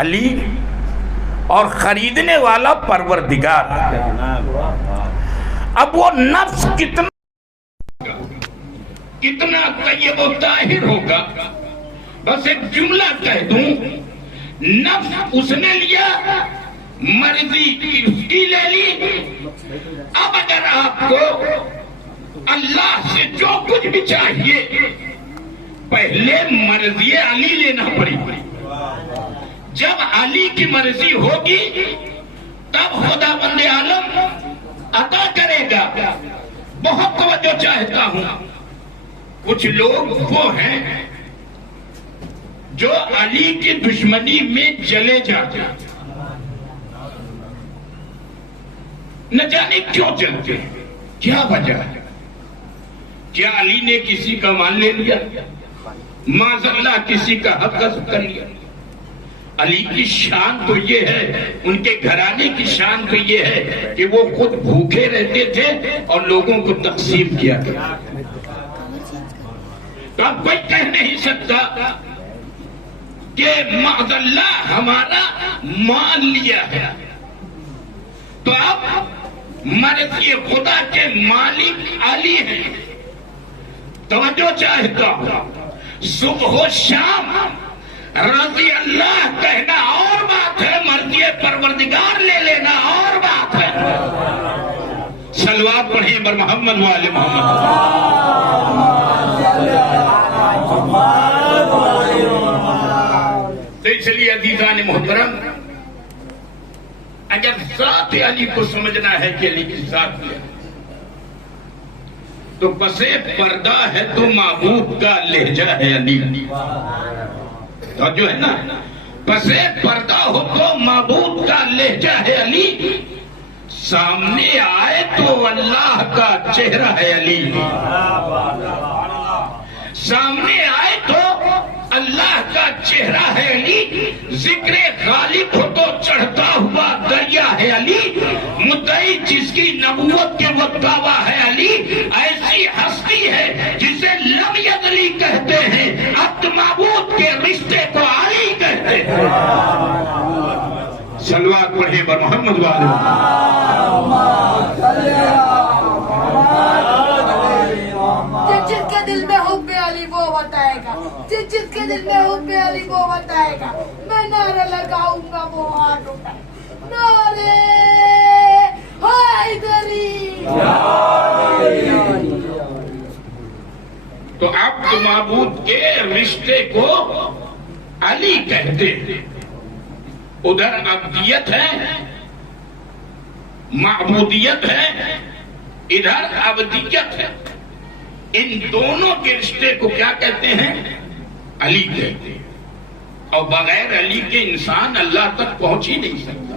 علی اور خریدنے والا پروردگار. اب وہ نفس کتنا طیب و طاہر ہوگا. بس ایک جملہ کہہ دوں، نفس اس نے لیا، مرضی اس کی لے لی. اب اگر آپ کو اللہ سے جو کچھ بھی چاہیے پہلے مرضی علی لینا پڑے گی. جب علی کی مرضی ہوگی تب خدا بند عالم عطا کرے گا. بہت توجہ چاہتا ہوں. کچھ لوگ وہ ہیں جو علی کی دشمنی میں جلے جاتے ہیں. نہ جانے کیوں جلتے ہیں، کیا وجہ ہے؟ کیا علی نے کسی کا مان لے لیا؟ معاذ اللہ کسی کا حق غصب کر لیا؟ علی کی شان تو یہ ہے، ان کے گھرانے کی شان تو یہ ہے کہ وہ خود بھوکے رہتے تھے اور لوگوں کو تقسیم کیا کرتے. تو اب کوئی کہہ نہیں سکتا کہ معاذ اللہ ہمارا مان لیا ہے. تو اب مرضی خدا کے مالک علی ہیں. توجہ چاہتا ہوں، صبح و شام رضی اللہ کہنا اور بات ہے، مرضی پروردگار لے لینا اور بات ہے. صلوات پڑھیں بر محمد وآل محمد. تو اس لیے عزیزان محترم، اگر ذات علی کو سمجھنا ہے کہ علی کی ذات ہے تو پس پردہ ہے تو معبود کا لہجہ ہے علی. تو جو ہے نا، پس پردہ ہو تو معبود کا لہجہ ہے علی. سامنے آئے تو اللہ کا چہرہ ہے علی. سامنے آئے تو اللہ کا چہرہ ہے علی. ذکر غالب ہو تو چڑھتا ہوا دریا ہے علی. مدعی جس کی نبوت کے وقت دعویٰ ہے علی. ایسی ہستی ہے جسے لم یدلی کہتے ہیں، عبد معبود کے رشتے کو علی کہتے ہیں. صلوات پڑھیں بر محمد والے. جس کے دل میں حب علی وہ بتائے گا، جس کے دل میں حب علی وہ بتائے گا. میں نعرہ لگاؤں گا وہ ہاتھ اٹھائے، نعرے حیدری. تو عبد معبود کے رشتے کو علی کہتے ہیں. ادھر عبدیت ہے، معبودیت ہے، ادھر عبدیت ہے. ان دونوں کے رشتے کو کیا کہتے ہیں؟ علی کہتے ہیں. اور بغیر علی کے انسان اللہ تک پہنچ ہی نہیں سکتا.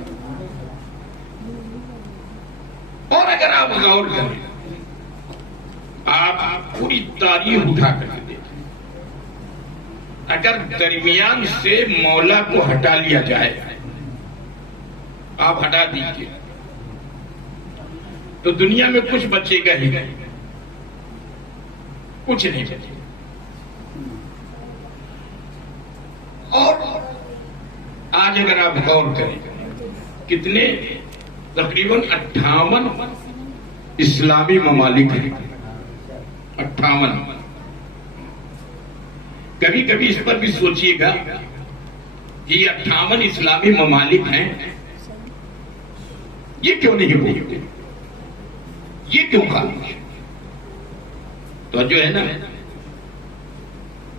اور اگر آپ غور کریں، آپ پوری تاریخ اٹھا کر دیکھیں، اگر درمیان سے مولا کو ہٹا لیا جائے، آپ ہٹا دیجئے، تو دنیا میں کچھ بچے گا ہی نہیں، کچھ نہیں بچے. اور آج اگر آپ غور کریں، کتنے تقریباً 58 اسلامی ممالک ہیں. 58. کبھی کبھی اس پر بھی سوچئے گا کہ یہ 58 اسلامی ممالک ہیں، یہ کیوں نہیں بولتے، یہ کیوں خاموش؟ تو جو ہے نا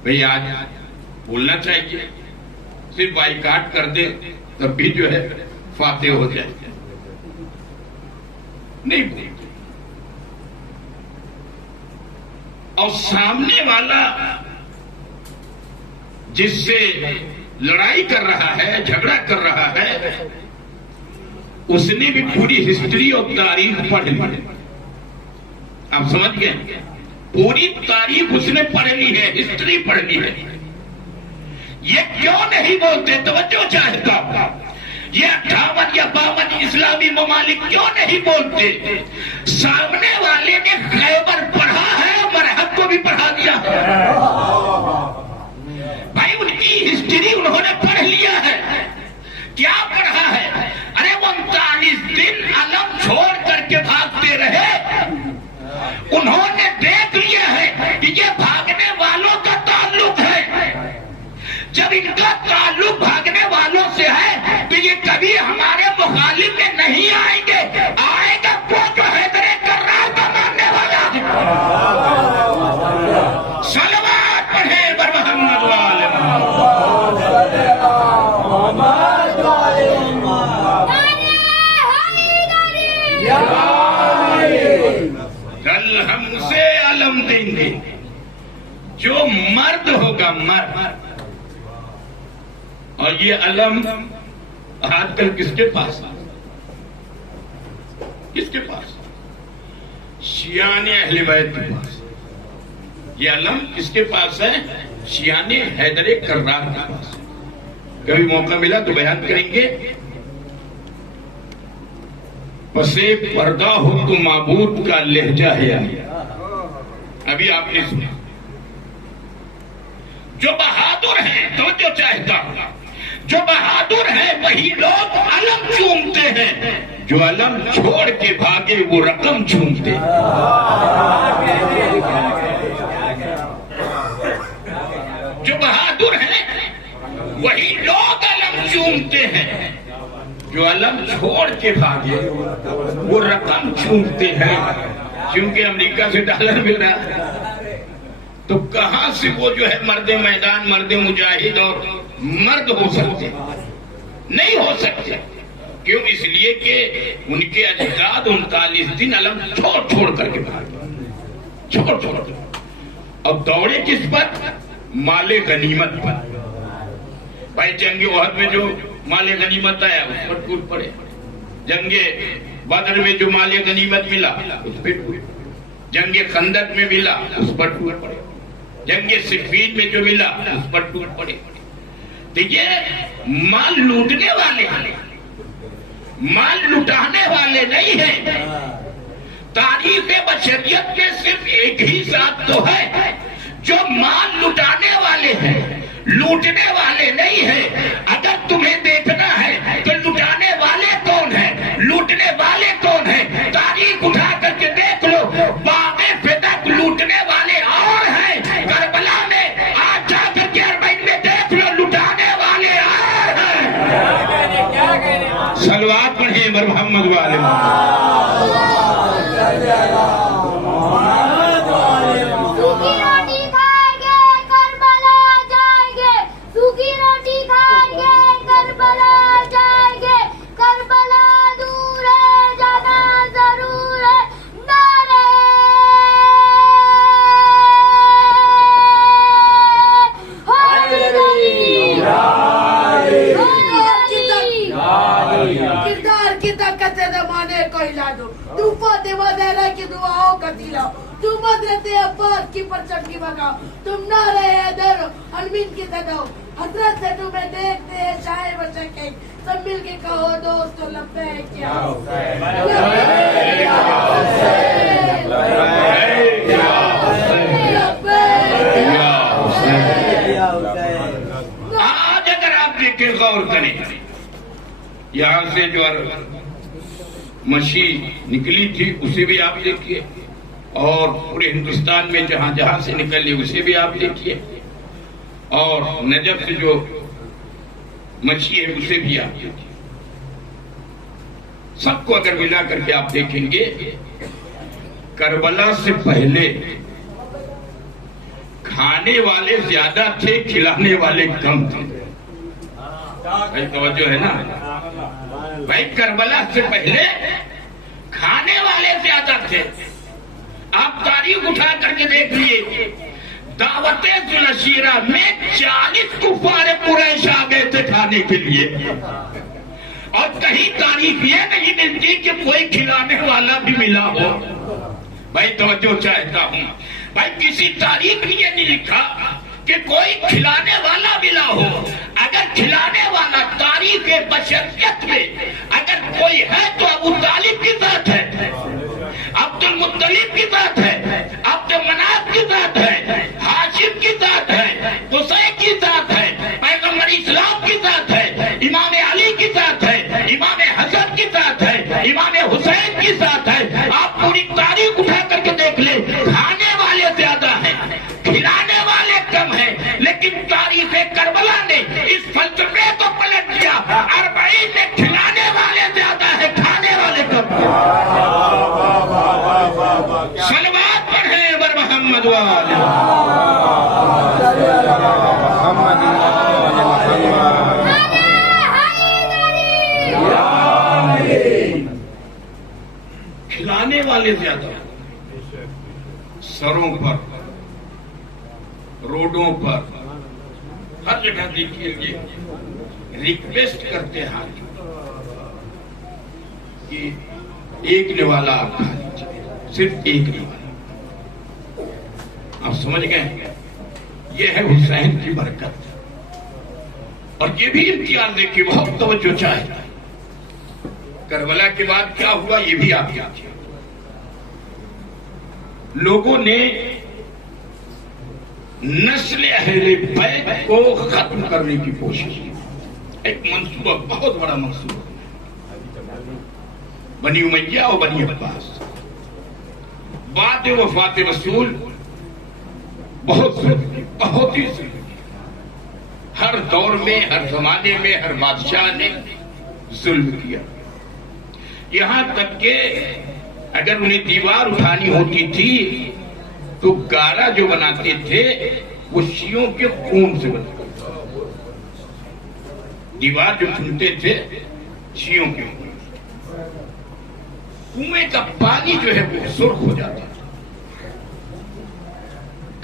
بھئی، آج بولنا چاہیے، صرف بائیکاٹ کر دے تب بھی جو ہے فاتح ہو جائے. نہیں بولتے. اور سامنے والا جس سے لڑائی کر رہا ہے، جھگڑا کر رہا ہے، اس نے بھی پوری ہسٹری اور تاریخ پڑھ لی. آپ سمجھ گئے؟ پوری تاریخ اس نے پڑھ لی ہے، ہسٹری پڑھ لی ہے. یہ کیوں نہیں بولتے؟ توجہ چاہتا ہوں. یہ 58 یا 52 اسلامی ممالک کیوں نہیں بولتے؟ سامنے والے نے خیبر پڑھا ہے، مرحب کو بھی پڑھا دیا ہے. بھائی ان کی ہسٹری انہوں نے پڑھ لیا ہے. کیا پڑھا ہے؟ ارے 39 دن علم چھوڑ کر کے بھاگتے رہے. انہوں نے دیکھ لیا ہے کہ یہ بھاگنے والوں کا تعلق ہے. جب ان کا تعلق بھاگنے والوں سے ہے تو یہ کبھی ہمارے مخالف میں نہیں آئیں گے. آئے گا وہ جو حیدر کرار کا ماننے والا. صلوات پڑھیں بر محمد والے کل ہم اسے علم دیں گے جو مرد ہوگا، مرد. اور یہ علم آج کل کس کے پاس ہے؟ کس کے پاس؟ شیعان اہل بیت کے پاس. یہ علم کس کے پاس ہے؟ شیعان حیدر کرار کے پاس. کبھی موقع ملا تو بیان کریں گے. پسے پردہ ہو تو معبود کا لہجہ ہے. ابھی آپ نے سنا. جو بہادر ہیں توجہ چاہتا ہوں، جو بہادر ہیں وہی لوگ علم چومتے ہیں. جو علم چھوڑ کے بھاگے وہ رقم چومتے ہیں. جو بہادر ہیں وہی لوگ علم چومتے ہیں. جو علم چھوڑ کے بھاگے وہ رقم چومتے ہیں. کیونکہ امریکہ سے ڈالر مل رہا ہے تو کہاں سے وہ جو ہے مرد میدان، مرد مجاہد اور مرد ہو سکتے؟ نہیں ہو سکتے. کیوں؟ اس لیے کہ ان کے اجداد 39 دن علم چھوڑ چھوڑ کر کے بھاگے. چھوڑ چھوڑ. اب دوڑے کس پر؟ مال غنیمت پر. بھائی جنگ احد میں جو مال غنیمت آیا اس پر ٹوٹ پڑے. جنگ بدر میں جو مال غنیمت ملا اس پہ ٹوٹ. جنگ خندق میں ملا اس پر ٹوٹ پڑے. جنگ صفین میں جو ملا اس پر ٹوٹ پڑے. تو یہ مال لوٹنے والے ہیں، مال لٹانے والے نہیں ہیں. تاریخ بشریت میں صرف ایک ہی ذات تو ہے جو مال لٹانے والے ہیں، لوٹنے والے نہیں ہیں. اگر تمہیں دیکھنا ہے تو لٹانے والے کون ہیں، لوٹنے والے کون ہیں؟ تاریخ اٹھا کر کے دیکھ لو. باغ فتح لوٹنے والے اور ہیں. کربلا میں آج جا کر کے اربعین میں دیکھ لو لٹانے والے اور ہیں. صلوات پڑھیں بر محمد والے. تم حضرت عباس کی پرچم کی بگاؤ، تم نعرہ حیدر حلمین کی دگاؤ. حضرت سے تمہیں دیکھتے ہیں شاہ بشکے. سب مل کے کہو دوستو لبیک یا حسین، لبیک یا حسین، لبیک یا حسین، لبیک یا حسین. آج اگر آپ دیکھیں غور کریں، یہاں سے جو مشی نکلی تھی اسے بھی آپ دیکھیے، اور پورے ہندوستان میں جہاں جہاں سے نکلی اسے بھی آپ دیکھیے، اور نجف سے جو مچھی ہے اسے بھی آپ دیکھیے. سب کو اگر ملا کر کے آپ دیکھیں گے، کربلا سے پہلے کھانے والے زیادہ تھے، کھلانے والے کم تھے. بھائی توجہ ہے نا بھائی. کربلا سے پہلے کھانے والے زیادہ تھے. آپ تاریخ اٹھا کر کے دیکھ لیے، دعوت ذوالعشیرہ میں 40 کفار قریش آ گئے تھے کھانے کے لیے، اور کہیں تاریخ یہ نہیں ملتی کہ کوئی کھلانے والا بھی ملا ہو. بھائی توجہ چاہتا ہوں. بھائی کسی تاریخ نے یہ نہیں لکھا کہ کوئی کھلانے والا ملا ہو. اگر کھلانے والا تاریخ بشریت میں اگر کوئی ہے تو ابو طالب کی ذات ہے، عبد المطلب کی ذات ہے، عبد مناف کی ذات ہے، ہاشم کی ذات ہے، قصی کی ذات ہے، پیغمبر اسلام کی ذات ہے، امام علی کی فلسفے کو پلٹ دیا. 40 میں کھلانے والے زیادہ ہے، کھانے والے کم. صلوات پڑھیں بر محمد والے کھلانے والے زیادہ. سروں پر، روڈوں پر، ہر جگہ دیکھیے یہ ریکویسٹ کرتے ہاتھ کہ ایک نوالا آپ کھا لیجیے، صرف ایک نوالا. آپ سمجھ گئے یہ ہے حسین کی برکت. اور یہ بھی امتیاز ہے کہ بہت توجہ چاہتا ہے. کربلا کے بعد کیا ہوا یہ بھی آپ یاد کیا. لوگوں نے نسل اہل بیت کو ختم کرنے کی کوشش کی. ایک منصوبہ، بہت بڑا منصوبہ، بنی امیہ اور بنی عباس. بعد وفات رسول بہت ہی ہر دور میں، ہر زمانے میں، ہر بادشاہ نے ظلم کیا. یہاں تک کہ اگر انہیں دیوار اٹھانی ہوتی تھی تو گارا جو بناتے تھے وہ شیعوں کے خون سے بناتے تھے. دیوار جو چنتے تھے شیعوں کے خون. کنویں کا پانی جو ہے وہ سرخ ہو جاتا تھا.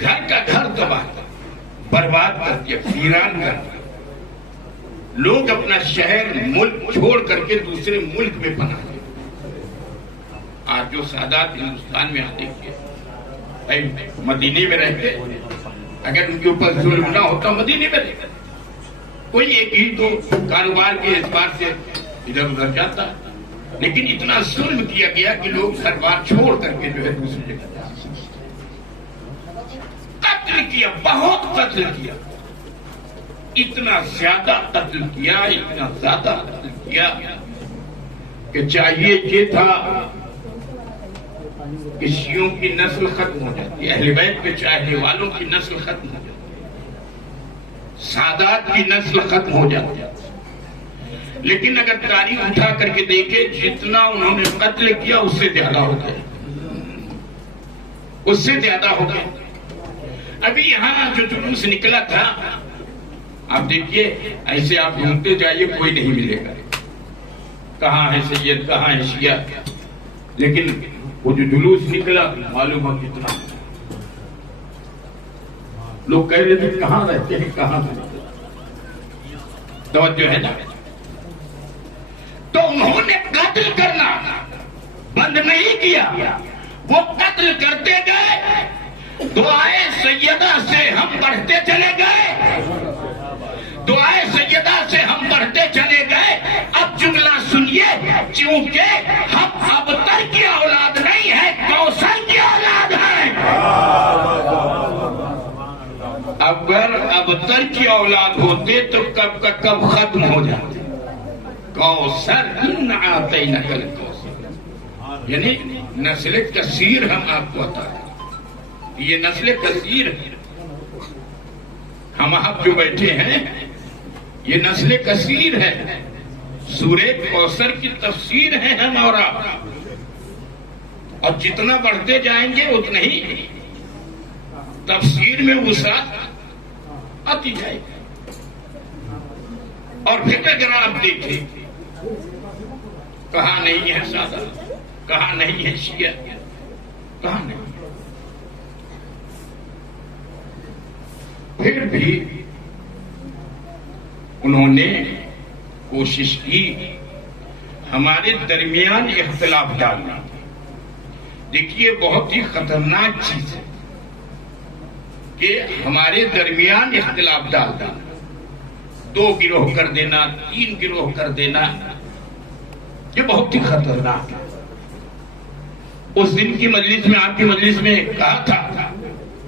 گھر کا گھر تباہ برباد کر دیا، ویران کر دیا. لوگ اپنا شہر ملک چھوڑ کر کے دوسرے ملک میں پناہ گئے. آج جو سادات ہندوستان میں آتے ہیں مدینے میں رہتے، اگر ان کے اوپر ظلم نہ ہوتا مدینے میں رہتے. کوئی ایک ہی تو کاروبار کے اعتبار سے ادھر ادھر جاتا، لیکن اتنا ظلم کیا گیا کہ لوگ گھر بار چھوڑ کر کے جو ہے دوسرے جگہ قتل کیا. بہت قتل کیا، اتنا زیادہ قتل کیا، اتنا زیادہ قتل کیا کہ چاہیے یہ تھا کہ شیعوں کی نسل ختم ہو جاتی، اہل بیت کے چاہنے والوں کی نسل ختم ہو جاتی، سادات کی نسل ختم ہو جاتی. لیکن اگر تاریخ اٹھا کر کے دیکھیں جتنا انہوں نے قتل کیا اس سے زیادہ ہو گئے، اس سے زیادہ ہو گئے. ابھی یہاں جو جلوس نکلا تھا آپ دیکھیے، ایسے آپ ڈھونڈتے جائیے کوئی نہیں ملے گا. کہاں ہے سید، کہاں ہے شیعہ. لیکن وہ جو جلوس نکلا معلوم ہو کتنا. لوگ کہہ رہے تھے کہاں رہتے ہیں، کہاں سے. توجہ ہے نا. تو انہوں نے قتل کرنا بند نہیں کیا، وہ قتل کرتے گئے. دعائے سیدہ سے ہم بڑھتے چلے گئے، دعائے سیدہ سے ہم بڑھتے چلے گئے. اب جملہ سنیے، چونکہ ہم ابتر کی اولاد نہیں ہے، کوثر کی اولاد ہے. اگر ابتر کی اولاد ہوتے تو کب کا کب ختم ہو جاتے. کوثر ان اعطینک الکوثر، یعنی نسل کثیر ہم آپ کو عطا کریں. یہ نسل کثیر ہے. ہم آپ جو بیٹھے ہیں یہ نسل کثیر ہے. سورہ کوثر کی تفسیر ہے ہم اور آپ، اور جتنا بڑھتے جائیں گے اتنا ہی تفسیر میں وسعت آتی جائے گی. اور پھر اگر آپ دیکھیں کہاں نہیں ہے سادہ، کہاں نہیں ہے شیعہ، کہاں نہیں. پھر بھی انہوں نے کوشش کی ہمارے درمیان اختلاف ڈالنا. دیکھیے بہت ہی خطرناک چیز ہے کہ ہمارے درمیان اختلاف ڈالنا. 2 گروہ کر دینا، 3 گروہ کر دینا، یہ بہت ہی خطرناک ہے. اس دن کی مجلس میں، آپ کی مجلس میں کہا تھا،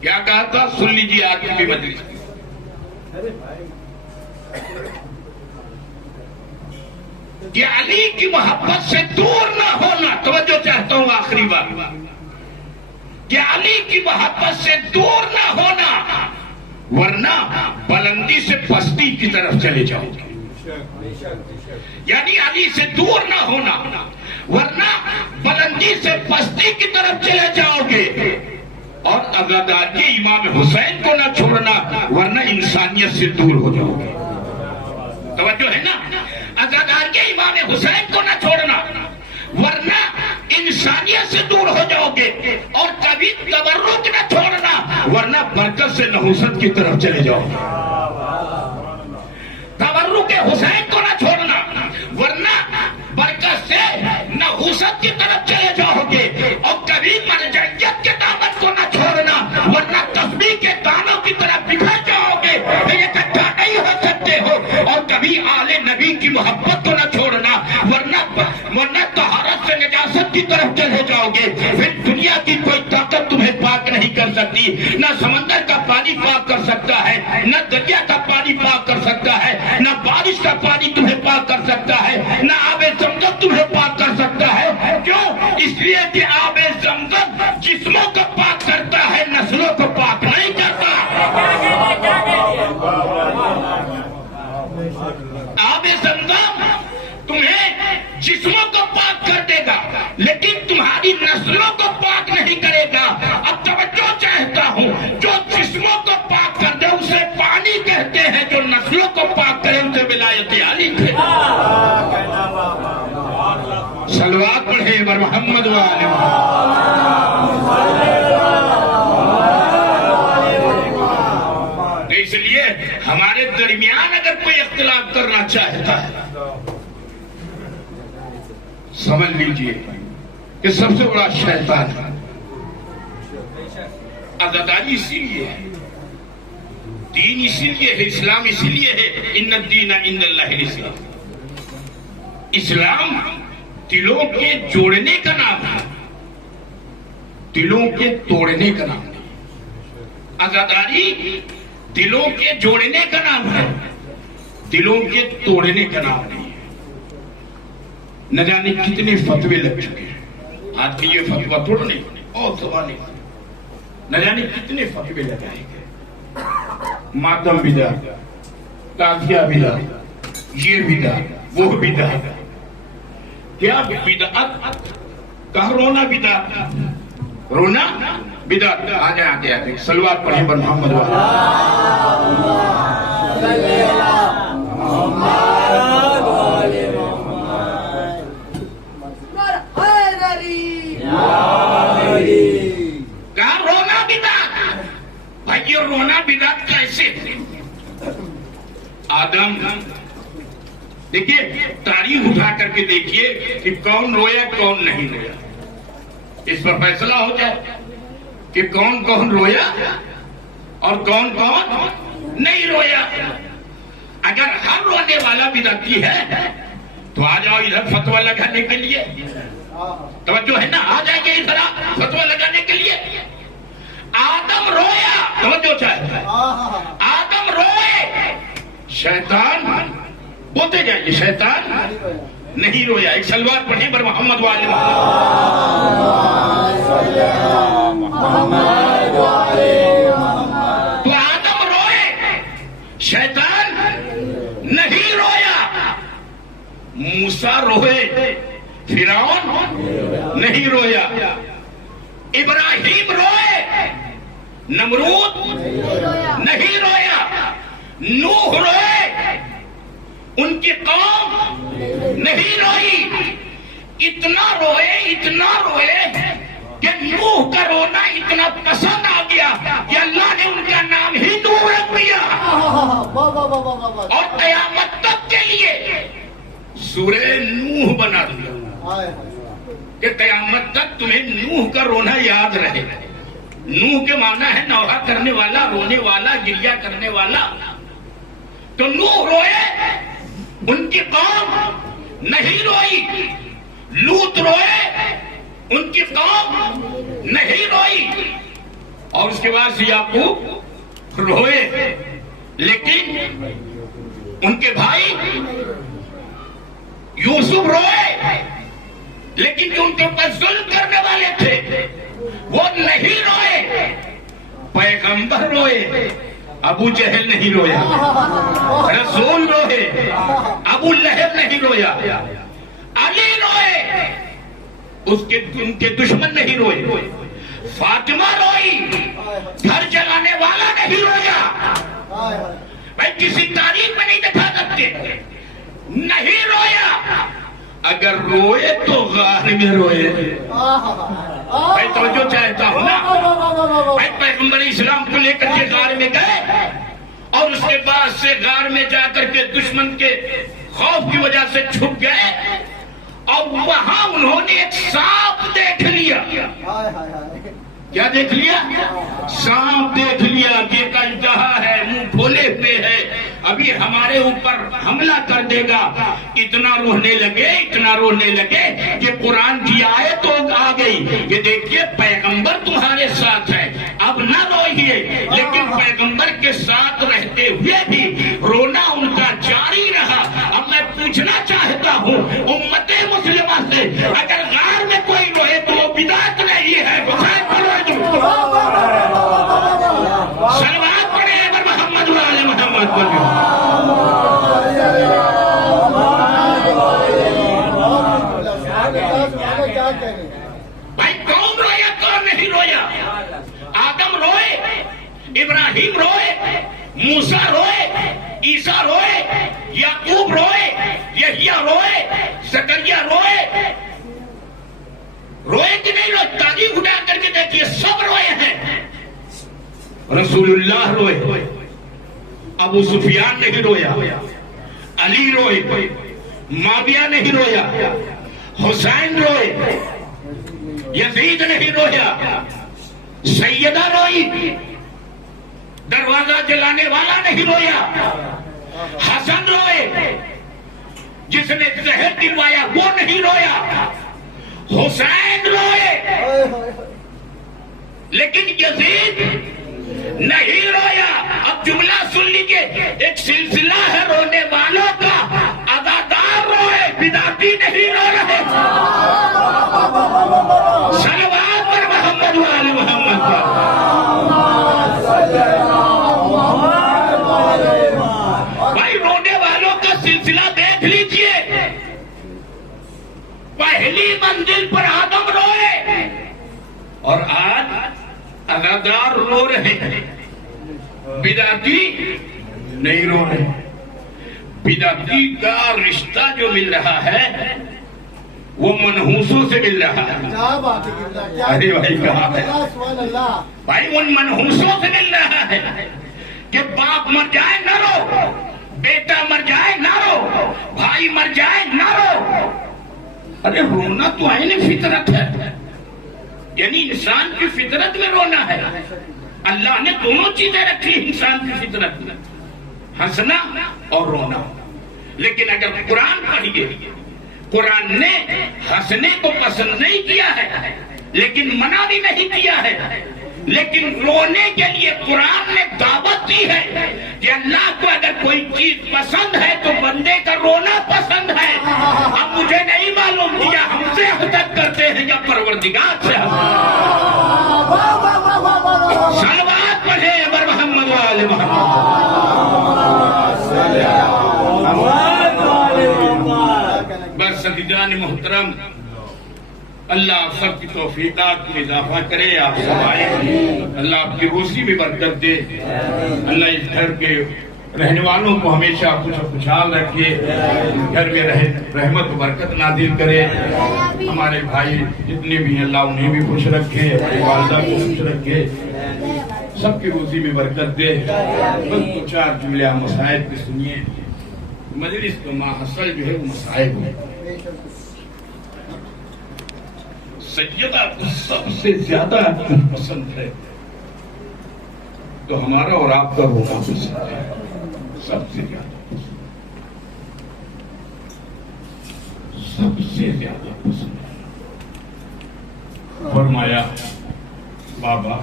کیا کہا تھا سن لیجیے آپ کی بھی مجلس میں. کہ علی کی محبت سے دور نہ ہونا، توجہ چاہتا ہوں آخری بات، کہ علی کی محبت سے دور نہ ہونا ورنہ بلندی سے پستی کی طرف چلے جاؤ گے. یعنی علی سے دور نہ ہونا ورنہ بلندی سے پستی کی طرف چلے جاؤ گے. اور عزادار کے امام حسین کو نہ چھوڑنا ورنہ انسانیت سے دور ہو جاؤ گے. توجہ ہے نا؟ عزادار کے امام حسین کو نہ چھوڑنا ورنہ انسانیت سے دور ہو جاؤ گے. اور کبھی تبرک نہ چھوڑنا ورنہ برکت سے نحوست کی طرف چلے جاؤ گے. تبرک حسین کو نہ چھوڑنا ورنہ برکت سے نحوست کی طرف چلے جاؤ گے. اور کبھی مرجعیت کے دامن کو نہ چھوڑنا ورنہ تسبیح کے دانوں کی طرف بکھر جاؤ گے. یہ اکٹھا نہیں ہو سکتے ہو. اور کبھی آل نبی کی محبت کو نہ چھوڑنا ورنہ طہارت سے نجاست کی طرف چلے جاؤ گے. پھر دنیا کی کوئی طاقت تمہیں پاک نہیں کر سکتی. نہ سمندر کا پانی پاک کر سکتا ہے, نہ دریا کا پانی پاک کر سکتا ہے, نہ بارش کا پانی تمہیں پاک کر سکتا ہے, نہ آب زمزم تمہیں پاک کر سکتا ہے. کیوں؟ اس لیے کہ آب زمزم جسموں کو پاک کرتا ہے, نسلوں کو پاک نہیں کرتا. آب زمزم تمہیں جسموں کو پاک کر دے گا لیکن تمہاری نسلوں کو پاک نہیں کرے گا. اب توجہ چاہتا ہوں, جو جسموں کو پاک کر دے اسے پانی کہتے ہیں, جو نسلوں کو پاک کرے اسے ولایت علی کہتے ہیں. صلوات پڑھیں بر محمد و آل محمد. اس لیے ہمارے درمیان اگر کوئی اختلاف کرنا چاہتا ہے سمجھ لیجئے کہ سب سے بڑا شیطان ہے. عزاداری اسی لیے ہے, دین اسی لیے ہے, اسلام اسی لیے ہے. ان الدین عند اللہ الاسلام. اسلام دلوں کے جوڑنے کا نام ہے, دلوں کے توڑنے کا نام ہے. عزاداری دلوں کے جوڑنے کا نام ہے, دلوں کے توڑنے کا نام نہیں ہے. نہ جانے کتنے فتوے لگ چکے ہیں. آج بھی یہ فتوہ توڑنے اور زبانے نہ جانے کتنے فتوے لگائے گئے. ماتم بدعت, تعزیہ بدعت, یہ بدعت, وہ بدعت. کیا بدعت کہا؟ رونا بدعت, رونا بدعت. آجائیں آتے آتے صلوات پڑھیں پر محمد والا. کہا رونا بدعت. بھائی یہ رونا بدعت کیسے؟ آدم دیکھیے تاریخ اٹھا کر کے دیکھیے کہ کون رویا کون نہیں رویا. اس پر فیصلہ ہو جائے کہ کون کون رویا اور کون کون نہیں رویا. اگر ہر رونے والا بدعتی ہے تو آ جاؤ ادھر فتویٰ لگانے کے لیے. توجہ ہے نا؟ آ جائیں گے ادھر فتویٰ لگانے کے لیے. آدم رویا, توجہ چاہتا ہے, آدم روئے, شیطان بولتے جائیں گے شیطان نہیں رویا. ایک صلوات پڑھیں بر محمد والے تو آدم روئے, شیطان نہیں رویا. موسیٰ روئے, فرعون نہیں رویا. ابراہیم روئے, نمرود نہیں رویا. نوح روئے, ان کی قوم نہیں روئی. اتنا روئے کہ نوح کا رونا اتنا پسند آ گیا کہ اللہ نے ان کا نام ہی نوح رکھ دیا. اور قیامت تک کے لیے سورہ نوح بنا دیا کہ قیامت تک تمہیں نوح کا رونا یاد رہے. نوح کے معنی ہے نوحہ کرنے والا, رونے والا, گریہ کرنے والا. تو نوح روئے, ان کی قوم نہیں روئی. لوط روئے, ان کی قوم نہیں روئی. اور اس کے بعد یعقوب روئے, لیکن ان کے بھائی یوسف روئے, لیکن جو ان کے اوپر ظلم کرنے والے تھے وہ نہیں روئے. پیغمبر روئے, ابو جہل نہیں رویا، رسول روئے، ابو لہب نہیں رویا، علی روئے، ان کے دشمن نہیں روئے، فاطمہ روئی، گھر جلانے والا نہیں رویا۔ بھائی کسی تاریخ میں نہیں دکھا سکتے، نہیں رویا۔ اگر روئے تو غار میں روئے۔ بھائی توجہ چاہتا ہوں نا، بھائی پیغمبر اسلام کو لے کر کے غار میں گئے اور اس کے بعد سے غار میں جا کر کے دشمن کے خوف کی وجہ سے چھپ گئے اور وہاں انہوں نے ایک سانپ دیکھ لیا۔ کیا دیکھ لیا؟ سانپ دیکھ لیا کہ اژدہا ہے، منہ کھولے ہوئے ہے، ابھی ہمارے اوپر حملہ کر دے گا۔ اتنا رونے لگے کہ قرآن کی آیت آ گئی کہ دیکھیے پیغمبر تمہارے ساتھ ہے، اب نہ روئیے۔ لیکن پیغمبر کے ساتھ رہتے ہوئے بھی رونا ان کا جاری رہا۔ اب میں پوچھنا چاہتا ہوں امت مسلمہ سے، اگر غار میں کوئی روئے تو وہ بدعت نہیں ہے، صلوات پڑھے اگر محمد وعلی محمد پڑھے۔ بھائی کون رویا کون نہیں رویا؟ آدم روئے، ابراہیم روئے، موسیٰ روئے، عیسیٰ روئے، یعقوب روئے، یحییٰ روئے، زکریا روئے۔ روئے کہ نہیں روئے؟ تاریخ اٹھا کر کے دیکھیے، سب روئے ہیں۔ رسول اللہ روئے، ابو سفیان نہیں رویا، علی روئے، معاویہ نہیں رویا، حسین روئے، یزید نہیں رویا، سیدہ روئی، دروازہ جلانے والا نہیں رویا، حسن روئے، جس نے زہر دلوایا وہ نہیں رویا، حسین روئے، لیکن یزید نہیں رویا۔ اب جملہ سن لیجئے، ایک سلسلہ ہے رونے والوں کا، ادادار روئے، بدعتی نہیں رو رہے۔ صلوات پر محمد وعلی محمد پر۔ بھائی رونے والوں کا سلسلہ دیکھ لیجئے، پہلی منزل پر آدم روئے اور آج ادادار رو رہے ہیں، بدعتی نہیں رو رہے۔ بدعتی کا رشتہ جو مل رہا ہے وہ منحوسوں سے مل رہا ہے۔ ارے بھائی کہاں ہے؟ بھائی ان منحوسوں سے مل رہا ہے کہ باپ مر جائے نہ رو، بیٹا مر جائے نہ رو، بھائی مر جائے نہ رو۔ ارے رونا تو عین فطرت ہے، یعنی انسان کی فطرت میں رونا ہے۔ اللہ نے دونوں چیزیں رکھی انسان کی فطرت میں، ہنسنا اور رونا۔ لیکن اگر قرآن پڑھیے، قرآن نے ہنسنے کو پسند نہیں کیا ہے لیکن منع بھی نہیں کیا ہے، لیکن رونے کے لیے قرآن نے دعوت دی ہے کہ اللہ کو اگر کوئی چیز پسند ہے تو بندے کا رونا پسند ہے۔ اب مجھے نہیں معلوم کیا ہم سے حسد کرتے ہیں یا پروردگار سے۔ صلوات پڑھے اگر محمد وعلی محمد۔ بس سجدان محترم، اللہ آپ سب کی توفیقات میں اضافہ کرے، آپ سب آئے، اللہ آپ کی روزی میں برکت دے، اللہ اس گھر کے رہنے والوں کو ہمیشہ خوشحال رکھے، گھر میں رحمت و برکت نازل کرے، ہمارے بھائی جتنے بھی ہیں اللہ انہیں بھی خوش رکھے، والدہ کو خوش رکھے، سب کی روزی میں برکت دے۔ بس دو چار جملے مسائل پہ سنیے، مجلس کا ماحصل جو ہے وہ مسائل ہے۔ سیدہ کو سب سے زیادہ پسند ہے تو ہمارا اور آپ کا رونا پسند ہے، سب سے زیادہ پسند، سب سے زیادہ پسند ہے۔ فرمایا بابا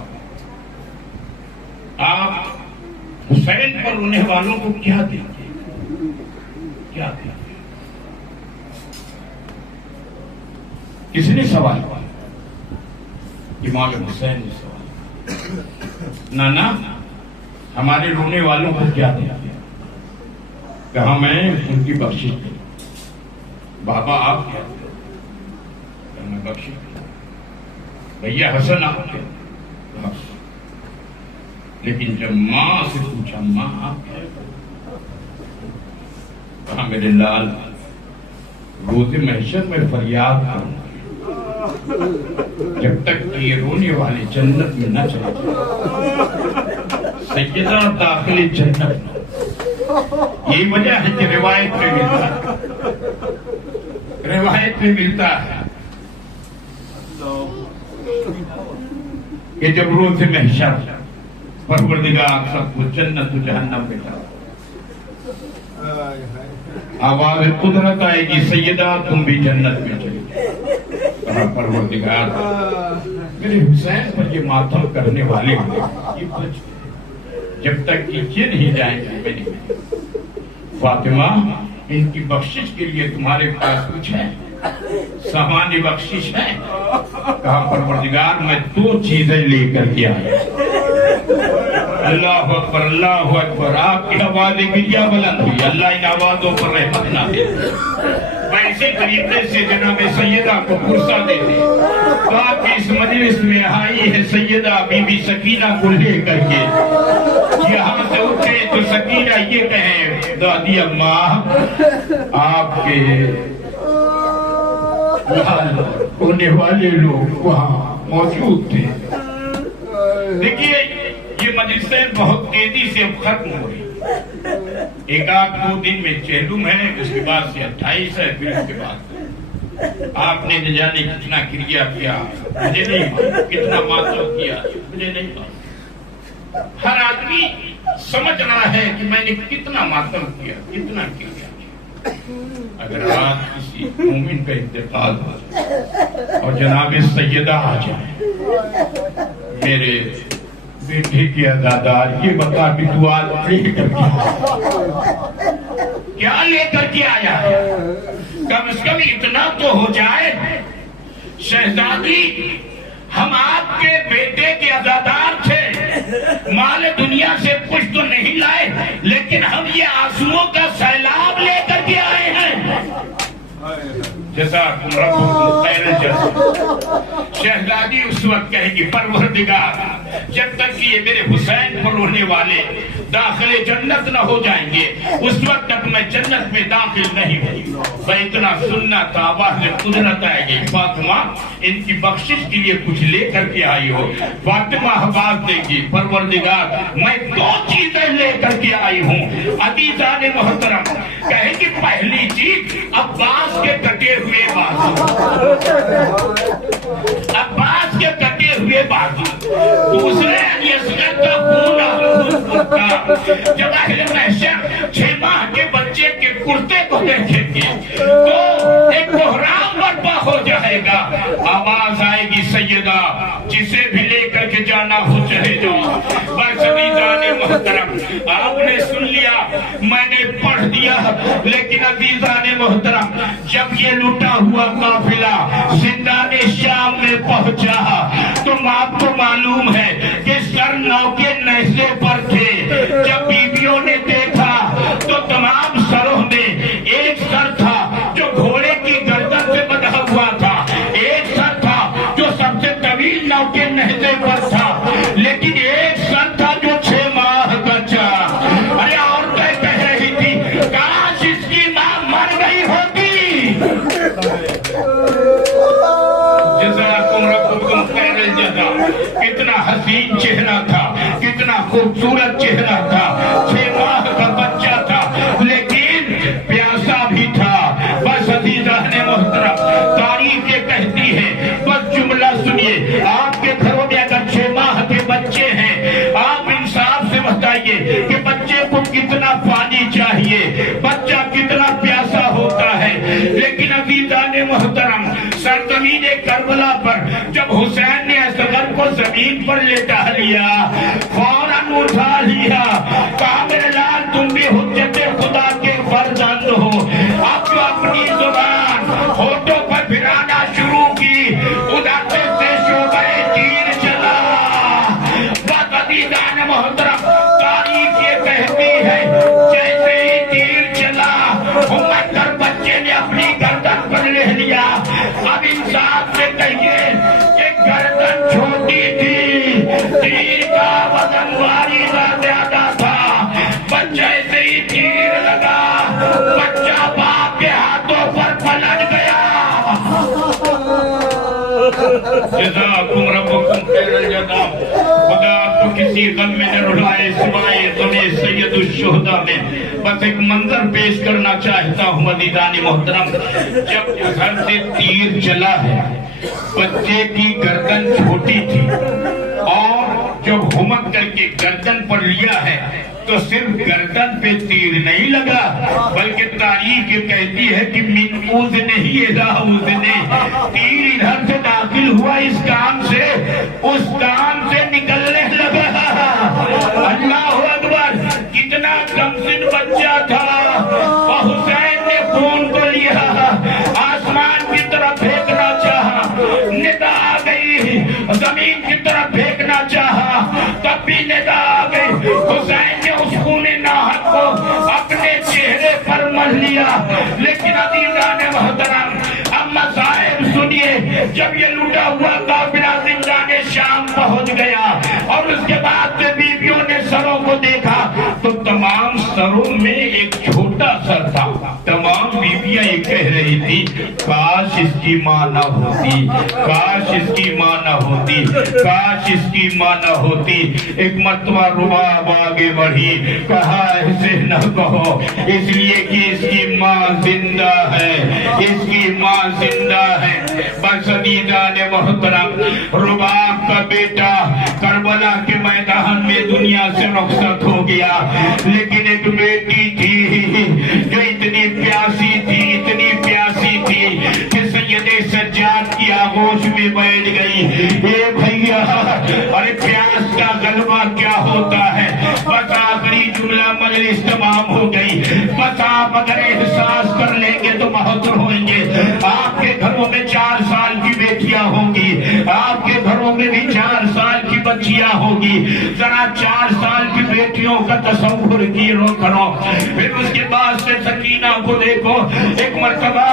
آپ حسین پر رونے والوں کو کیا دیں گے، کیا دیں گے؟ کس نے سوال کیا؟ امام حسین نے سوال۔ نانا ہمارے رونے والوں کو کیا دیا؟ کہا میں ان کی بخشش کی. بابا آپ کیا؟ میں بخشش کی. بھیا حسن آپ کیا؟ لیکن جب ماں سے پوچھا ماں آپ کیا؟ کہا میرے لال روز محشر میں فریاد کروں جب تک کہ یہ رونے والے جنت میں نہ چلے جائیں. سیدہ داخل جنت یہی وجہ ہے کہ روایت میں ملتا ہے کہ جب روز محشر پروردگار سب کو جنت و جہنم میں ڈالے آواز قدرت آئے گی سیدہ تم بھی جنت میں چلے. پروردگار میرے حسین پر یہ ماتم کرنے والے یہ بچ جب تک کہ یہ نہیں جائیں گے میں نہیں. فاطمہ ان کی بخشش کے لیے تمہارے پاس کچھ ہے؟ سامانی بخشش ہے؟ کہا پروردگار میں 2 چیزیں لے کر کے آیا. اللہ اکبر اللہ اکبر. آپ کی آوازیں گریا بلند ہوئی. اللہ ان آوازوں پر رحمت نہ دے. ویسے طریقے سے جناب سیدہ کو فرصہ دے دے. آپ کی اس مجلس میں آئی ہے سیدہ بی بی سکینہ کو لے کر کے. یہاں سے اٹھے تو سکینہ یہ کہیں دادی اماں آپ کے ہونے والے لوگ وہاں موجود تھے. دیکھیے یہ مجلسیں بہت تیزی سے اب ختم ہو رہی. 1-2 دن میں چہلم ہے, اس کے بعد سے 28 ہے, پھر اس کے بعد آپ نے نہ جانے کتنا کریا کیا مجھے نہیں معلوم, کتنا ماتم کیا مجھے نہیں معلوم. ہر آدمی سمجھ رہا ہے کہ میں نے کتنا ماتم کیا کتنا کریا کیا. اگر آج کسی مومن کا انتقال ہو جائے اور جناب سیدہ آ جائے میرے بیٹے کی عزادار یہ بتا کہ تو آج لے کر کے کیا لے کر کے آیا ہے؟ کم از کم اتنا تو ہو جائے شہزادی ہم آپ کے بیٹے کے عزادار تھے, مال دنیا سے کچھ تو نہیں لائے لیکن ہم یہ آنسوؤں کا سیلاب لے کر کے آئے ہیں. جزاکم ربکم خیر الجزا. شہزادی اس وقت کہے گی پروردگار جب تک کہ یہ میرے حسین پر رونے والے داخل جنت نہ ہو جائیں گے اس وقت تک میں جنت میں داخل نہیں ہوں. میں اتنا سننا تھا آواز قدرت آئے گی فاطمہ ان کی بخشش کے لیے کچھ لے کر کے آئی ہو. فاطمہ آواز دے گی پروردگار میں 2 چیزیں لے کر کے آئی ہوں. عزیزان محترم کہے گی پہلی چیز عباس کے کٹے ہوئے بازو, عباس کے کٹے ہوئے بازو. دوسرے یسغر کا خون جب اہل محشر 6 ماہ کے بچے کے کرتے کو دیکھیں گے تو ایک بحران برپا ہو جائے گا. آواز آئے گی سیدہ جسے بھی لے کر کے جانا ہو چلے جاؤ. بس عزیزان محترم آپ نے سن لیا میں نے پڑھ دیا لیکن عزیزان محترم جب یہ لوٹا ہوا قافلہ زندان شام میں پہنچا تو آپ کو معلوم ہے کہ سر نو کے نیزے پر تھے. جب بیویوں نے دیکھا تو تمام سروں میں ایک سر تھا جو گھوڑے کی گردن سے بندھا ہوا تھا, ایک سر تھا جو سب سے طویل نو کے نیزے پر تھا, لیکن ایک سر تھا جو 6 ماہ کا تھا. ارے عورتیں کہہ رہی تھی کاش اس کی ماں مر گئی ہوتی. جزاکم ربکم خیر الجزا. کتنا حسین چہرہ تھا, کتنا خوبصورت چہرہ تھا, 6 ماہ کا بچہ تھا لیکن پیاسا بھی تھا. بس عزیزان محترم تاریخ یہ کہتی ہے بس جملہ سنیے آپ کے گھروں میں اگر 6 ماہ کے بچے ہیں آپ انصاف سے بتائیے کہ بچے کو کتنا پانی چاہیے, بچہ کتنا پیاسا ہوتا ہے. لیکن عزیزان محترم سرزمین کربلا پر جب حسین نے اصغر کو زمین پر لیٹا لیا فوراً اٹھا لیا, کہا میرے لال تم بھی حجت خدا کے فرزند ہو. اب جو اپنی زبان ہونٹوں پر پھرانا شروع کی ادھر سے شعبۂ تیر چلا. بس عزیزان محترم عمر در بچے نے اپنی گردن پر لے لیا. اب انصاف سے کہیے کہ گردن چھوٹی تھی, تیر کا وزن باری کا زیادہ تھا. بچے سے ہی تیر لگا, بچہ باپ کے ہاتھوں پر پلٹ گیا. جزاکم ربکم خیر الجزا. خدا آپ کو کسی غم میں نہ رلائے, سوائے تمہیں سید الشہداء میں. بس ایک منظر پیش کرنا چاہتا ہوں عزیزان محترم. جب گھر سے تیر چلا ہے, بچے کی گردن چھوٹی تھی, اور جب ہمت کر کے گردن پر لیا ہے تو صرف گردن پہ تیر نہیں لگا, بلکہ تاریخ یہ کہتی ہے کہ من اذنہ الی اذنہ, تیر ادھر سے داخل ہوا اس کان سے, اس کان سے نکلنے لگا. اللہ اکبر. کتنا کمسن بچہ تھا, اور حسین نے خون کو لیا, آسمان کی طرف پھینکنا چاہا, ندا آ گئی, زمین کی طرف پھینکنا چاہا, تب بھی ندا آ گئی. حسین نے اس خون ناحق کو اپنے چہرے پر مل لیا. لیکن عزیزان محترم, اب مصائب سنیے. جب یہ لوٹا ہوا قافلہ زندان شام پہنچ گیا, اور اس کے بعد سے بیویوں نے سروں کو دیکھا تو تمام سروں میں ایک چھوٹا سر تھا. تمام بیویاں یہ کہہ رہی تھی, کاش اس کی ماں نہ ہوتی, کاش اس کی ماں نہ ہوتی, کاش اس کی ماں نہ ہوتی. ایک مرتبہ رباب آگے بڑھی, کہا ایسے نہ کہو, اس لیے کہ اس کی ماں زندہ ہے, اس کی ماں زندہ ہے. بس عزیزان محترم, رباب کا بیٹا کربلا کے میدان میں دنیا سے رخصت ہو گیا, لیکن ایک بیٹی تھی جو اتنی پیاسی تھی, اتنی پیاسی تھی کہ سید سجاد کی آغوش میں بیٹھ گئی. اے بھیا, ارے پیاس کا غلبہ کیا ہوتا ہے. بس آخری جملہ مجلس تمام ہو گئی. بس آپ اگر احساس کر لیں گے تو بہتر ہوئیں گے. آپ کے گھروں میں 4 سال کی بیٹیاں ہوں گی, آپ کے گھروں میں بھی 4 سال کی بچیاں ہوں گی. ذرا 4 سال کی بیٹیوں کا تصور کرو. پھر اس کے بعد سے سکینہ کو دیکھو, ایک مرتبہ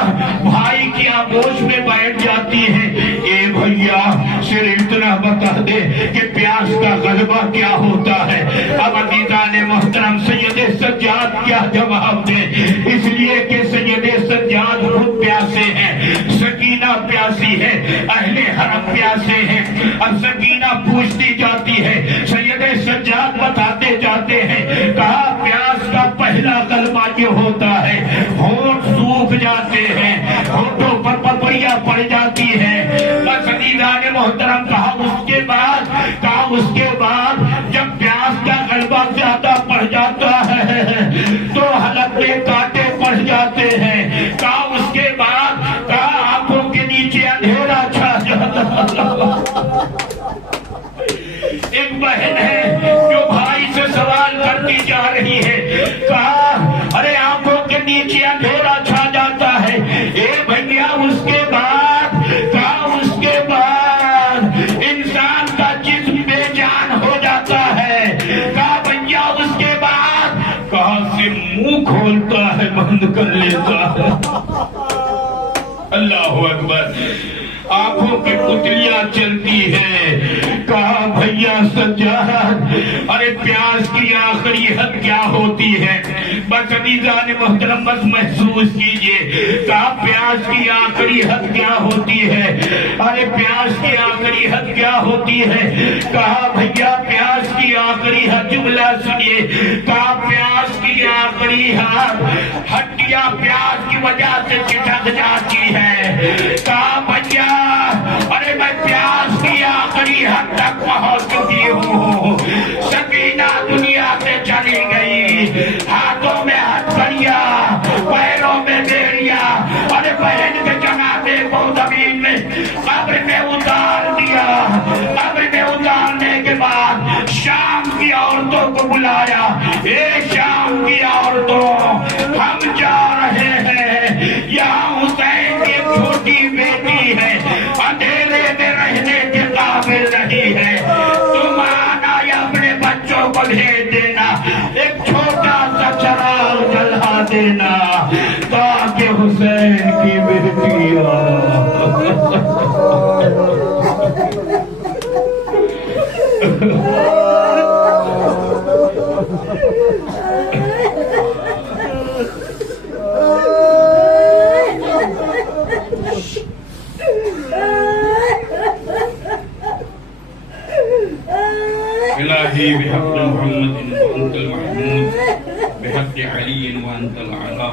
بھائی کی آغوش میں بیٹھ جاتی ہے. اے بھیا, صرف اتنا بتا دے کہ پیاس کا غلبہ کیا ہوتا ہے. اب عزیزان محترم, سید سجاد کیا جواب دے, اس لیے کہ سید سجاد خود پیاسے ہیں, سکینہ پیاسی ہے, اہل حرم پیاسے ہیں. اب سکینہ پوچھتی جاتی ہے, سید سجاد بتاتے جاتے ہیں, کہا پیاس کا پہلا غلبہ یہ ہوتا ہے, ہونٹ سوکھ جاتے ہیں, ہونٹوں پر پپڑیاں پڑ جاتی ہیں. بس عزیزان محترم, کہا اس کے بعد جب پیاس کا غلبہ زیادہ پڑ جاتا ہے تو حلق میں کانٹے پڑ جاتے ہیں. کہا اس کے بعد, کہا آنکھوں کے نیچے اندھیرا چھا جاتا. ایک بہن ہے جو بھائی سے سوال کرتی جا رہی ہے, کہا ارے آنکھوں کے نیچے اندھیرا چھا جاتا ہے. اے بھیا, اس کے بعد, کہا اس کے بعد انسان کا جسم بے جان ہو جاتا ہے. کہا بھیا اس کے بعد, کہاں سے منہ کھولتا ہے بند کر لیتا ہے. اللہ اکبر. آنکھوں کی پتلیاں چلتی ہیں. کہا بھیا سجاد, ارے پیاس کی آخری حد کیا ہوتی ہے. بس عزیزان محترم, بس محسوس کیجئے. کہا پیاس کی آخری حد کیا ہوتی ہے. ارے پیاس کی آخری حد کیا ہوتی ہے. کہا بھیا پیاس کی آخری حد, جملہ سنیے, کہا پیاس کی آخری حد, ہڈیاں پیاس کی وجہ سے چٹک جاتی ہے. کہا بھیا ارے میں پیاس کی آخری حد تک پہنچ چکی ہوں. سکینہ دنیا سے چلی گئی, ہاتھوں میں ہتھکڑیاں, پیروں میں بیڑیاں, ارے بہن کے جنازے کو زمین میں قبر میں اتار دیا. قبر میں اتارنے کے بعد شام کی عورتوں کو بلایا. اے شام کی عورتوں, ہم جا رہے ہیں, یہاں حسین کی ایک چھوٹی بیٹی ہے, اندھیرے میں رہنے کے قابل نہیں ہے. تم آنا یا اپنے بچوں کو بھیج دینا, ایک چھوٹا سا چراغ جلا دینا. تاکہ حسین کی بیٹیاں الہی بحق محمد وانت المحمود بحق علی وانت العلا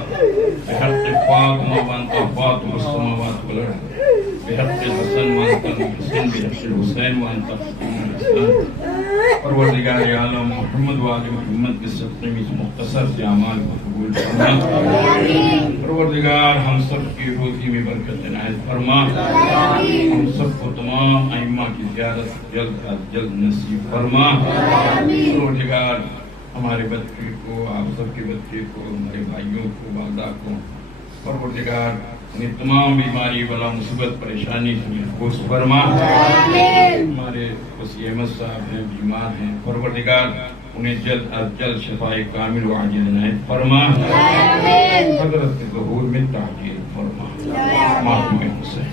بحق فاطمہ وانت فاطمہ السماوات والارض بحق الحسن وانت الحسین بحق الحسین وانت الحسین. پروردگار عالم محمد و آل محمد کے صدقے میں مختصر سے اعمال کو قبول فرما. پروردگار ہم سب کی روزی میں برکت عنایت فرما. ہم سب کو تمام ائمہ کی زیارت جلد از جلد نصیب فرما. پروردگار ہمارے بچے کو، آپ سب کے بچے کو، ہمارے بھائیوں کو، والدہ کو پروردگار انہیں تمام بیماری بلا مصیبت پریشانی سے محفوظ فرما. ہمارے وسیع احمد صاحب ہیں، بیمار ہیں، پروردگار انہیں جلد از جلد شفائے کامل و عاجل عنایت فرما. حضرت کے ظہور میں تعجیل فرما. ماتم حسین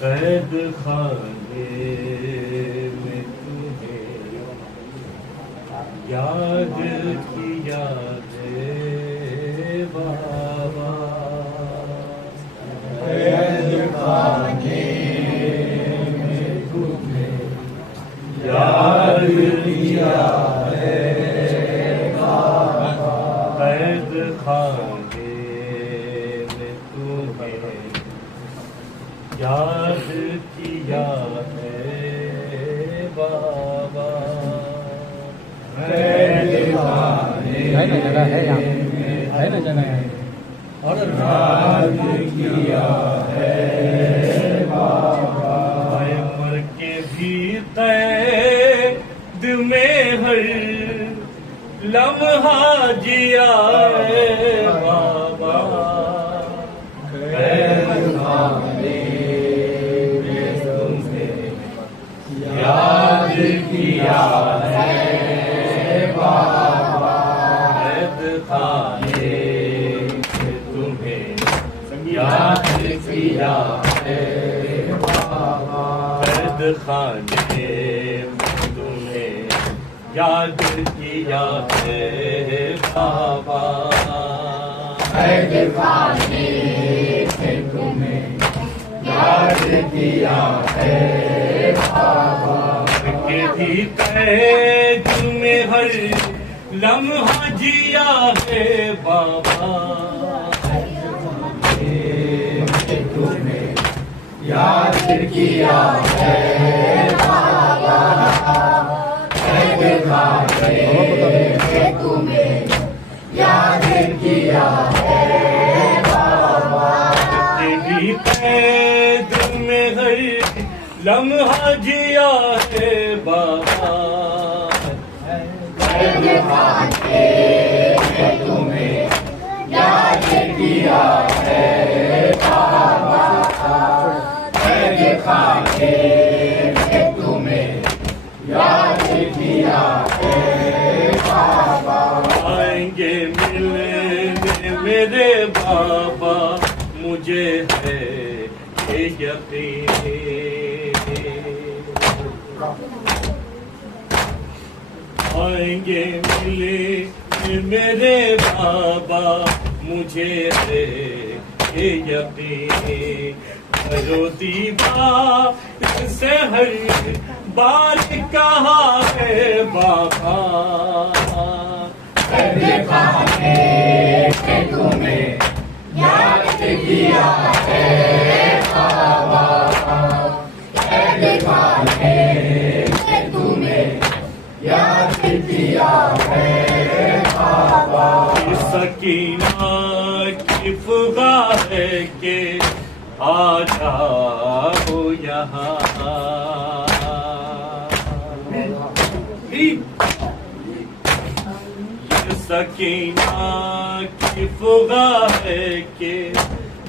قید خانے میں تمہیں یاد کیا ہے بابا. قید خانے میں تمہیں یاد کیا ہے بابا. قید خانے میں تمہیں یاد کیا ہے بابا. ہے نا جگہ ہے یہاں ہے نا جگہ ہے اور یاد کیا ہے بابا. مر کے بھی قید میں ہر لمحہ جیا ہے بابا. یاد کیا ہے بابا. قید خانے میں تمہیں یاد کیا ہے بابا. قید خانے میں تمہیں یاد کیا ہے بابا. قید خانے میں تمہیں یاد کیا ہے بابا. کہ بھی قید میں ہر لمحہ جیا ہے بابا تمہیں یاد کیا ہے بابا تمہیں یاد کیا ہے بابا تیری قید میں ہر لمحہ جیا ہے بابا تمہیں یاد کیا ہے بابا تمہیں یاد کیا ہے بابا آئیں گے ملنے میرے بابا مجھے ہے یقین آئیں گے ملے میرے بابا مجھے ہے یقین کرو دیوار سے ہر بار کہا ہے بابا تمہیں یاد کیا ہے بابا تمہیں یاد کیا ہے بابا سکینہ کی فغا ہے کہ آ جاؤ یہاں سکینہ کی فغا ہے کہ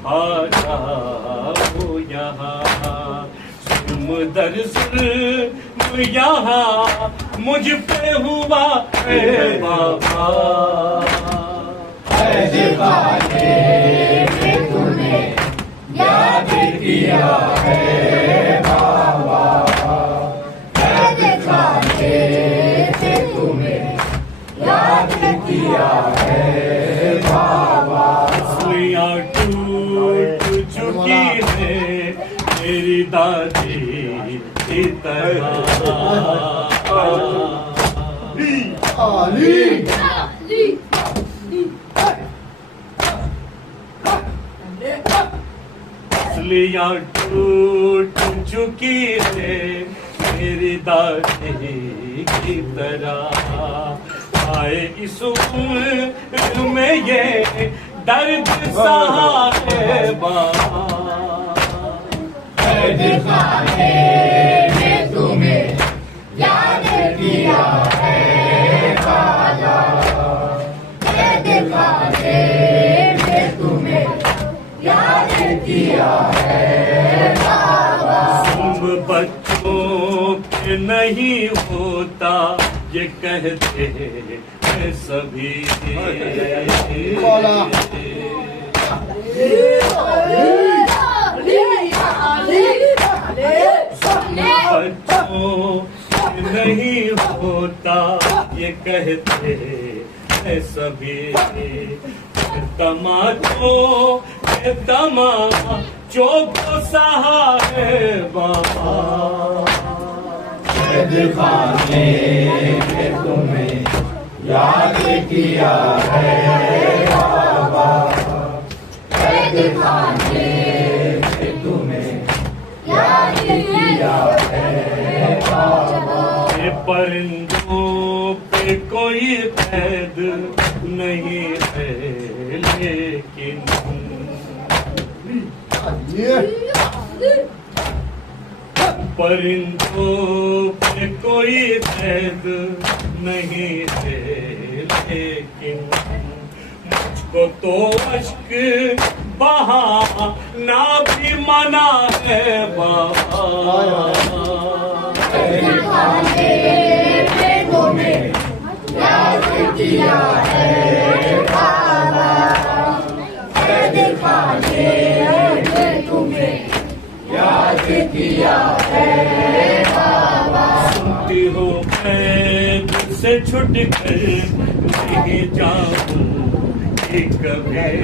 آ جاؤ یہاں ظلم در ظلم یہاں مجھ پہ ہوا ہے بابا تمہیں یاد کیا ہے بابا تمہیں یاد کیا ہے بابا سوئیاں ٹوٹ چکی ہے میری دادی کی طرح سلیاں ٹوٹ چکی ہے میری دادی کی طرح آئے اس عمر میں یہ درد سہا ہے بابا تمہیں یاد کیا ہے بابا تمہیں یاد کیا ہے بابا تم بچوں کے نہیں ہوتا یہ کہتے ہیں سبھی بچوں نہیں ہوتا یہ کہتے ہیں سبھی تماچوں کو سہا ہے بابا تمہیں یاد کیا ہے بابا تمہیں یاد کیا ہے بابا پرندوں پہ کوئی قید نہیں ہے لیکن پرندوں پہ کوئی قید نہیں ہے لیکن مجھ کو تو اشک بہانا بھی منع ہے بابا تمہیں یاد کیا ہے بابا تمہیں یاد کیا ہے بابا سنتی ہو قید سے چھٹ کر نہیں جاؤں کہ کبھی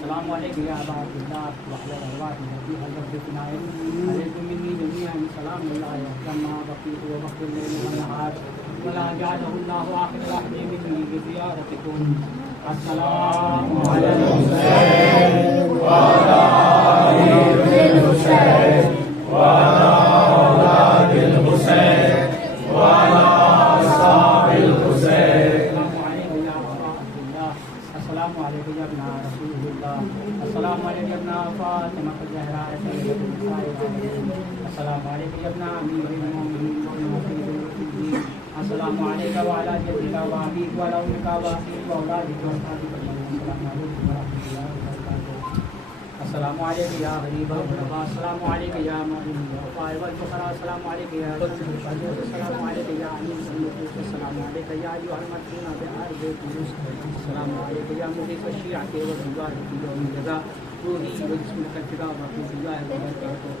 السلام علیکم یا ابا عبداللہ وعلی الارواح التي حضرت بنائے علیکم منی جميعا سلام اللہ کما بقیت و بقی اللیل والنہار ولا جعله اللہ آخر لحظ منی بزیارتکم السلام علی الحسین وعلی الحسین وعلی اولاد الحسین وعلی اصحاب الحسین. السلام علیکم یا ابن رسول اللہ. السلام علیکم یا ابن فاطمہ الزہراء سیدۃ النساء العالمین. السلام علیکم یا ابن امیر المؤمنین وسید المرسلین. السلام علیکم وعلی جدک وابیک وعلی امک واخیک واولادک واصحابک اجمعین. السلام علیکم ورحمۃ اللہ وبرکاتہ. السلام علیکم یا غریب الغرباء. السلام علیکم یا معین الضعفاء والفقراء. السلام علیکم یا السلام علیکم یا علیم النفوس. السلام علیکم یا ایھا المدعون بأرض القدس. السلام علیکم یا مغیث الشیعة والزوار فی یوم الجزاء. روحی وجسمک الفداء ورحمۃ اللہ وبرکاتہ.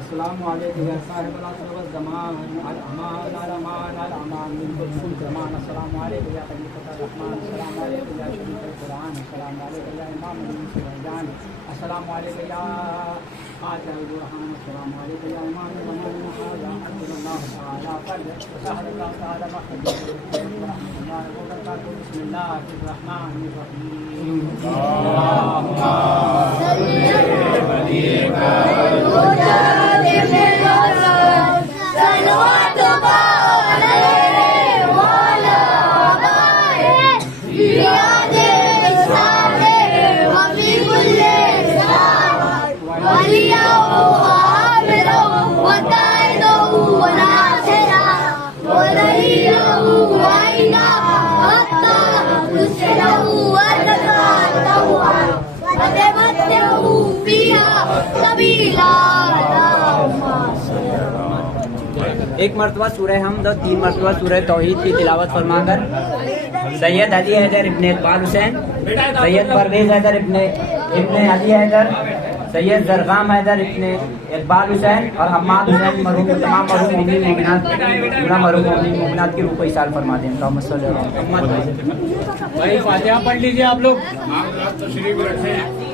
السلام علیکم یا صاحب العصر والزمان الامان الامان الامان من كل زمان. السلام علیکم یا خلیفۃ الرحمن. السلام علیکم یا شریف القرآن. السلام علیکم یا امام المسلمین. السلام علیکم یا قاطع البرهان. السلام علیکم یا امام الزمان. هذا حسبنا الله تعالی قد سهل الله تعالی مخرج ورحمۃ اللہ وبرکاتہ. بسم اللہ الرحمن الرحیم. اللهم ایک مرتبہ سورہ حمد اور 3 مرتبہ سورہ توحید کی تلاوت فرما کر سید علی حیدر ابن اقبال حسین، سید پرویز حیدر ابن علی حیدر، سید زرغام حیدر ابن اقبال حسین اور حماد حسین مرحوم تمام مرحوم مومنین مومنات کی روح کو ایصال فرما دیں. اللہم صلی علی محمد. بھائی فاتحہ پڑھ لیجیے آپ لوگ. تشریف رکھیں.